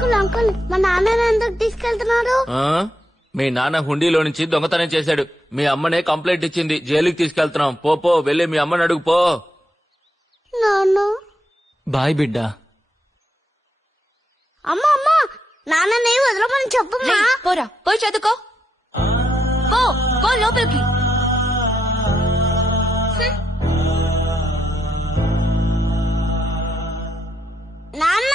Uncle uncle మా నాన్న ఎందుకు తీసుకెళ్తున్నారు? మీ నాన్న హుండీలో నుంచి దొంగతనం చేశాడు. మీ అమ్మనే కంప్లైంట్ ఇచ్చింది. జైలుకి తీసుకెళ్తున్నాం. పో వెళ్ళి మీ అమ్మని అడుగు పో. నాన్న బాయ్ బిడ్డా. అమ్మ అమ్మ నాన్నని వదలమని చెప్పమ్మా. పోరా పోయి చదువుకో. పో లోపలికి. నాన్న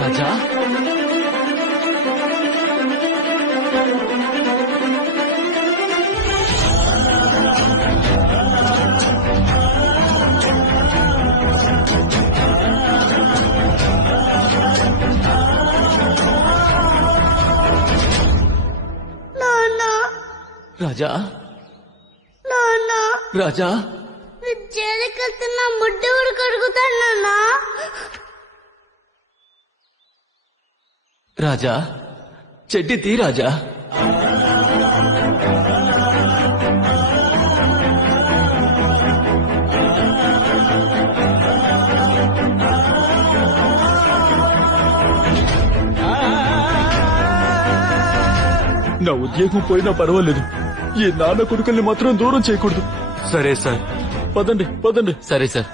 రాజా రాజా రాజా జైలుకి వెళ్తున్నా ముడ్డి ఊరికి అడుగుతాను నాన్న. రాజా చెడ్డి తీ రాజా. నా ఉద్యోగం పోయినా పర్వాలేదు, ఈ నాన్న కొడుకుల్ని మాత్రం దూరం చేయకూడదు. సరే సార్. పదండి. సరే సార్.